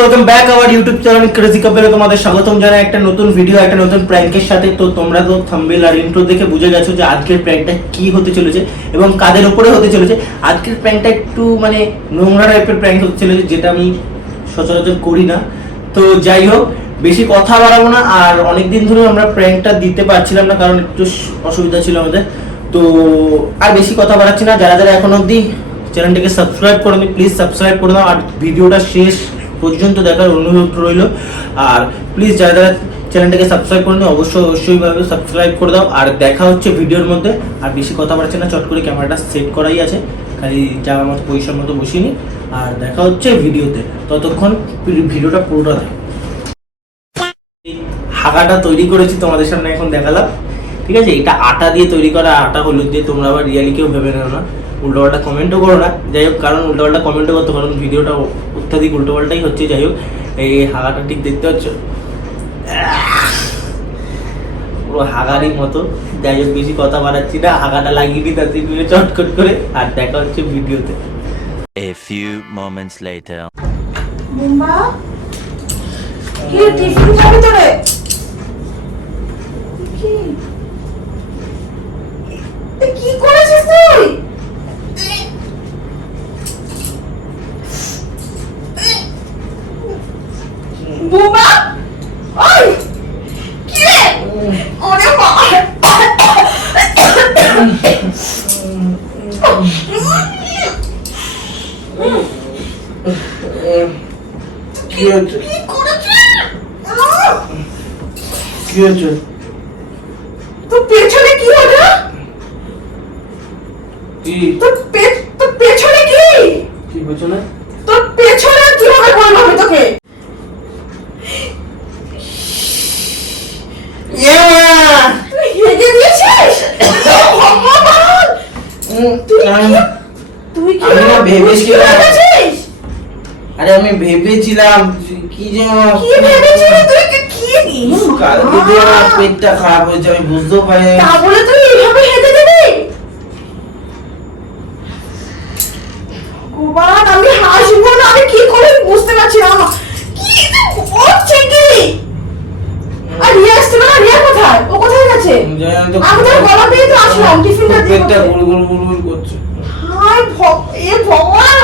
Welcome back our YouTube channel crazy কাপেলে তোমাদের স্বাগতম জানাই। একটা নতুন ভিডিও একটা নতুন প্র্যাঙ্কের সাথে। তো তোমরা তো থাম্বনেল আর ইন্ট্রো দেখে বুঝে গেছো যে আজকের প্র্যাঙ্কটা কি হতে চলেছে এবং কাদের উপরে হতে চলেছে। আজকের প্র্যাঙ্কটা একটু মানে নোংরা টাইপের প্র্যাঙ্ক হতে চলেছে, যেটা আমি সচরাচর করি না। তো যাই হোক, বেশি কথা বাড়াবো না, আর অনেকদিন ধরে আমরা প্র্যাঙ্কটা দিতে পারছিলাম না, কারণ একটু অসুবিধা ছিল আমাদের। তো আর বেশি কথা বাড়াচ্ছি না, যারা যারা এখন অবধি চ্যানেলটাকে সাবস্ক্রাইব করে প্লিজ সাবস্ক্রাইব করে দাও আর ভিডিওটা শেষ পর্যন্ত দেখার অনুরোধ রইল। আর প্লিজ যারা যারা চ্যানেলটাকে সাবস্ক্রাইব করে নি অবশ্যই অবশ্যই ভাবে সাবস্ক্রাইব করে দাও। আর দেখা হচ্ছে ভিডিওর মধ্যে। আর বেশি কথা বাড়ছে না, চট করে ক্যামেরাটা সেট করাই আছে। খালি যাওয়ার মতো পয়সার মতো বসিনি আর দেখা হচ্ছে ভিডিওতে। ততক্ষণ ভিডিওটা পুরোটা দেখ। হাগাটা তৈরি করেছি তোমাদের সামনে এখন দেখালাম। ঠিক আছে? এটা আটা দিয়ে তৈরি করা, আটা হলুদ দিয়ে, তোমরা আবার রিয়ালি কেউ ভেবে নেও না। উল্টোপাল্টা কমেন্টও করো না। যাই হোক কারণ উল্টোপাল্টা কমেন্টও করতো কারণ ভিডিওটা অত্যাধিক উল্টোপাল্টাই হচ্ছে। যাই হোক এই হাগাটা ঠিক দেখতে পাচ্ছ? পুরো হাগারই মতো। যাই হোক বেশি কথা বাড়াচ্ছি না। হাগাটা লাগিয়ে দিই তাতে করে চটকট করে। আর দেখা হচ্ছে ভিডিওতে। A few moments later. মুম্বা কি টিফিন খাবি তোরে? কি এ কি করেছিস তুই বুবা ওই কি বাবা কি হচ্ছে তোর পেছনে কি হলো? কি? তোর পেছনে কি? কি তোর পেছনে কীভাবে বলব আমি তোকে তুই হেগে দিয়েছিস ভগবান! তুই কি- আমি না ভেবেছিলাম। আরে আমি ভেবেছিলাম কি যেন কি ভেবেছিস তুই কি কি কালকে যে আমার পেটটা খারাপ হয়েছে আমি বুঝতেও পারি তা বলে তুই এইভাবে হেগে দিবি ভগবান আমি হাসবো না আমি কি করে বুঝতে পারছি না আমার কি হচ্ছে কি আর রিয়া আসছে না রিয়া কোথায় ও কোথায় গেছে জানি তো আমি তোর গলা পেয়ে তো আসলাম টিফিনটা দিয়ে পেটটা কোথায়? গুড় করছে। হায় এ ভগবান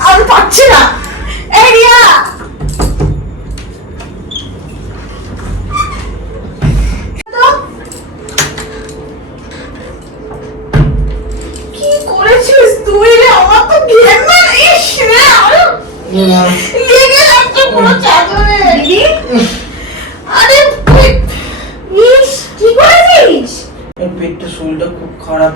আমি পাচ্ছি না। এই রিয়া! তো? কি করেছিস তুই রে আমার তো ঘেন্না ইস রে আমার লেগে যাচ্ছে পুরো চাদরে দিদি আরে তুই- ইস কি করেছিস এই পেটটা খরা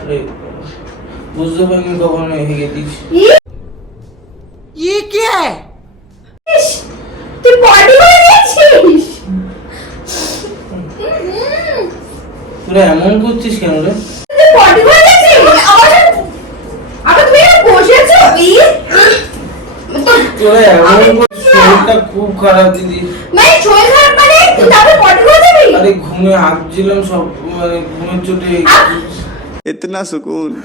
এমন করছিস কেন রে? শরীরটা খুব খারাপ দিদি। আরে ঘুমে আসছিলাম সব মানে ঘুমের চোটে। इतना सुकून।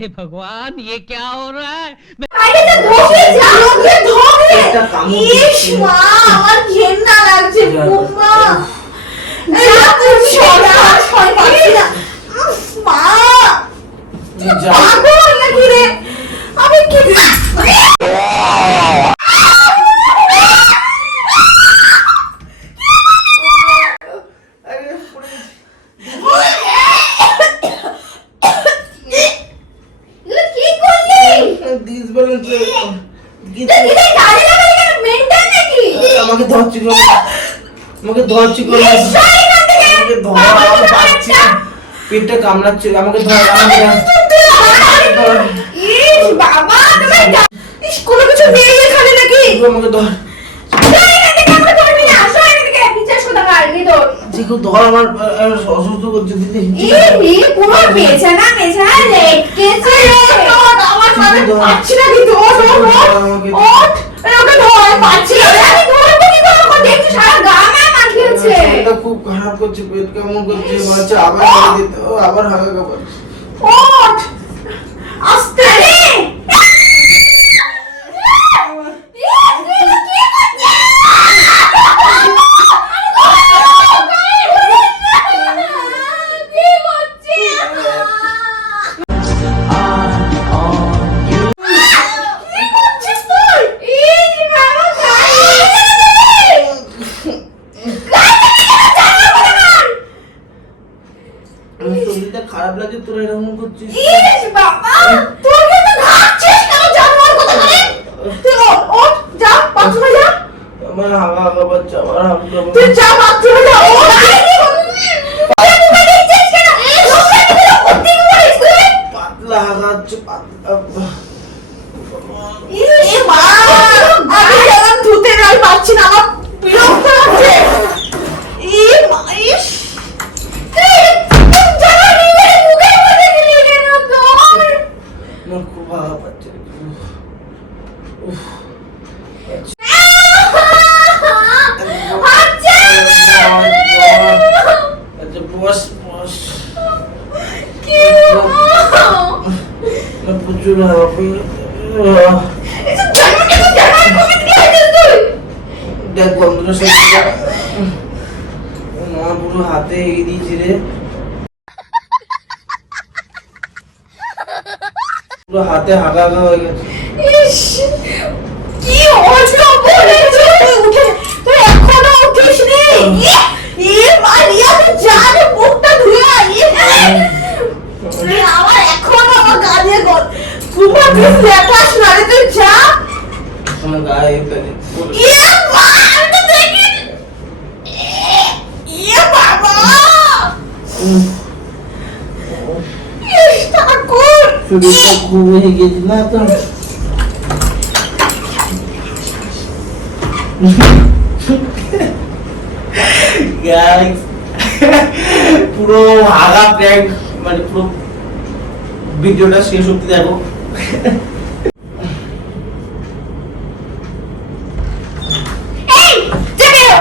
हे भगवान ये क्या हो रहा है বাইরে তো ধোকে যা লোকে ধোকে একটা কামড় ইস দিচ্ছে। মা আমার ঘেন্না লাগছে যা, বুম্মা যা তুই সরা সর পাচ্ছি না উফ, মা তুই যা পাগল নাকি রে আমি কি আমাকে ধরছি করে। আমাকে ধর বাবা, আমাকে বাবা, পাচ্ছি। পেটটা কামড়াচ্ছে আমাকে ধর আমাকে ধর। বাবা, কোনো কিছু নেই এখানে নাকি? আমাকে ধর। দেখো ধর আমার অসুস্থ করছে দিদি ই, ই, পুরো বেছানা, বেছানা লেটকেছে। আমার পাচ্ছি না খারাপ করছে পেট কেমন করছে আবার হাগা দিতে আবার হাগা খাবার দেখ বন্ধুরা মা পুরো হাতে এই দিয়েছি রে। পুরো হাতে হাগা হাগা হয়ে গেছে। কি অজব তুই উঠে তুই এখনও উঠিস নি ই মারিয়া তুই যা রে মুখটা ধুয়ে আয় ই তুই আমার এখনও আমার গা দিয়ে গল সুপার প্লিজ লেটাস না রে তুই যা আমার গায়ে ফেলে ইয়ে মা আমি তো দেখি ইয়ে বাবা ইস ঠাকুর শরীরটা খুব হয়ে গেছে না তো পুরো আগা প্র্যাঙ্ক মানে পুরো ভিডিওটা শেষ অব্দি দেখো। এই যা বেরো।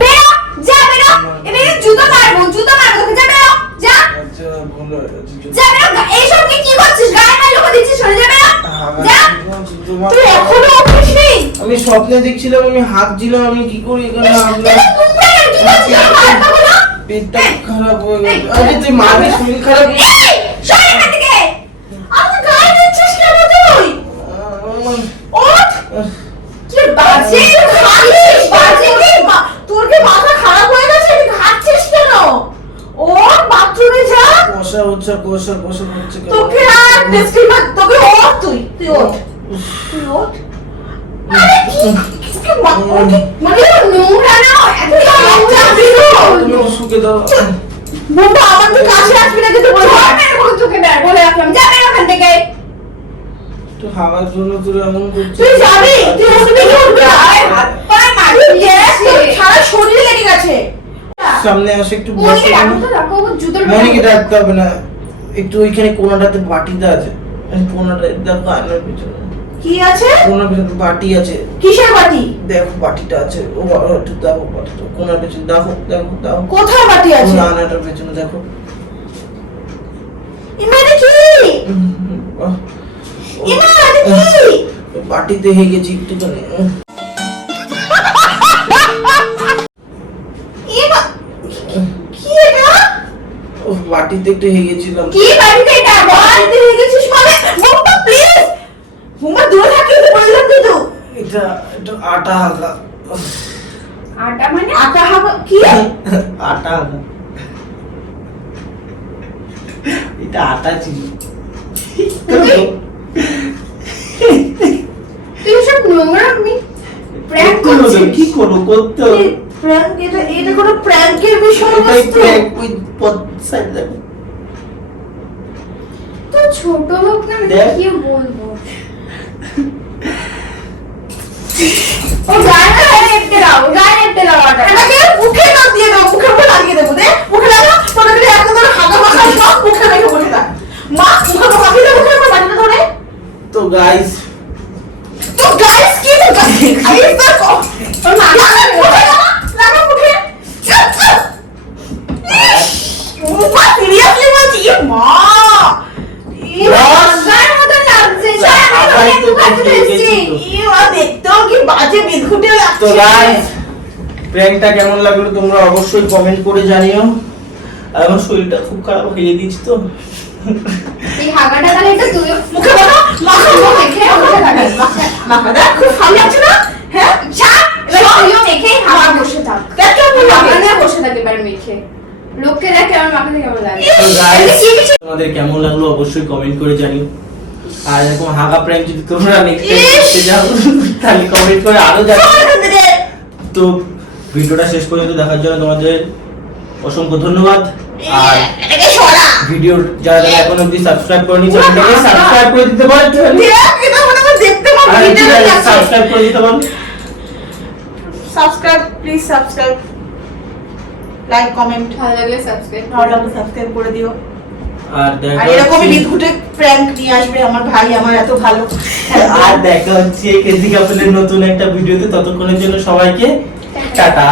বেরো যা বেরো। এবারে জুতো মারবো জুতো মারবো তোকে যা বেরো যা। আচ্ছা যা বেরো এইসব কি কি করছিস গায়ে গায়ে লোক দিচ্ছিস সরে যা বেরো যা তুই এখনও উঠিসনি আমি স্বপ্নে দেখছিলাম আমি হাঁকছিলাম আমি কি করি এখানে? গুলো পেটটা খারাপ হয়ে গেছে। আরে তুই মারবি? শরীর খারাপ সরে এখান থেকে। আমার গায়ে দিচ্ছিস কেন তুই? ওঠ। কি বাজে খাচ্ছিস বাজে কি? তোর কি মাথা খারাপ হয়ে গেছে? তুই খাচ্ছিস কেন? ওঠ বাথরুমে যা। কষা হচ্ছে কষা কষা হচ্ছে তোকে আর ডিসক্রিমিনেট তোকে ওঠ তুই তুই ওঠ। হাওয়ার জন্য তোর এমন তুই যাবি? তুই সারা শরীরে লেগে গেছে। সামনে আসে একটু বসে মনিকে ডাকতে হবে না। একটু ওইখানে কোনাটাতে বাটিতে আছে। কোনাটা দেখো আয়নার পিছনে। কি আছে? কোনার পিছনে বাটি আছে। কিসের বাটি? দেখো বাটিটা আছে। ও একটু দেখো বাটিটা। কোনার পেছনে দেখো দেখো দেখো। কোথায় বাটি আছে? কোন আয়নাটার পেছনে দেখো ইমানে কি? ইমানে কি? বাটিতে হয়ে গেছি একটুখানি। বাটিতে একটু হয়ে গেছিলাম। কি বাড়িতে এটা? বাড়িতে হয়ে গেছিস মানে মুখটা প্লিজ মুখটা দূরে থাকলে বললাম কিন্তু? এটা একটু আটা হাগা আটা মানে? আটা হাগা কি? আটা হাগা এটা আটা ছিল তুই- সব নোংরা আমি প্র্যাঙ্ক করছিস? কি করব করতে হবে। প্র্যাঙ্ক এটা এটা কোনো প্র্যাঙ্কের বিষয় prank with both side দেখো। তো ছোট লোক না কি বলব? ও গায়ে না একটে দাও গায়ে একটে দাও ওটা এটাকে মুখে না দিয়ে দাও মুখের উপর লাগিয়ে দেবো দে মুখে লাগা তোদের যদি এত ধরে হাগা মাখা সব মুখে রেখে বসে থাক মা মুখে উপর লাগিয়ে দে মুখের উপর বাড়িতে ধরে তো গাইস তো গাইস কি তো গাইস দেখো তোর লাগা মুখে লাগা লাগা মুখে মা সিরিয়াসলি বলছি এ মা এ মা, গায়ের মতো লাগছে যা আমি আবার একটু তো কাছে দেখে এসেছি গেছি এ মা দেখতেও কি বাজে বিদঘুটে তো লাগছে। গাইস প্র্যাঙ্কটা কেমন লাগল তোমরা অবশ্যই কমেন্ট করে জানিও। আর আমার শরীরটা খুব খারাপ হয়ে দিচ্ছি তো। এই হাগাটা তাহলে এটা তুই মুখে মাখা মাখা মেখে বসে থাকিস মাখা। দেখ খুব ভালো লাগছে না? হ্যাঁ ছাড় এবার তুইও মেখেই হাগা বসে থাক। দেখ কেমন লাগে। নিয়ে বসে থাক এবার মেখে। লোককে দেখ আমার মাখাতে কেমন লাগে। তোমাদের কেমন লাগল অবশ্যই কমেন্ট করে জানিও। আর এরকম হাগা প্র্যাঙ্ক যদি তোমরা নেক্সট টাইম করতে যাও তাহলে কমেন্ট করে আরও থেকে। তো ভিডিওটা শেষ পর্যন্ত দেখার জন্য তোমাদের অসংখ্য ধন্যবাদ। আর ভিডিও যারা যারা এখন অব্দি সাবস্ক্রাইব করেনি চ্যানেলটাকে সাবস্ক্রাইব করে দিতে পারো দেখ এটা দেখতে পাবো আর ভিডিওটা আছে সাবস্ক্রাইব করে দিতে পারো। Subscribe please subscribe like comment ভালো লাগলে সাবস্ক্রাইব ভালো লাগলে সাবস্ক্রাইব করে দিও। আর দেখা এরকমই বিদঘুটে প্র্যাঙ্ক নিয়ে আসবে আমার ভাই আমার এত ভালো। আর দেখা হচ্ছে কেজি কাপেলের নতুন একটা ভিডিওতে। ততক্ষণের জন্য সবাইকে টাটা।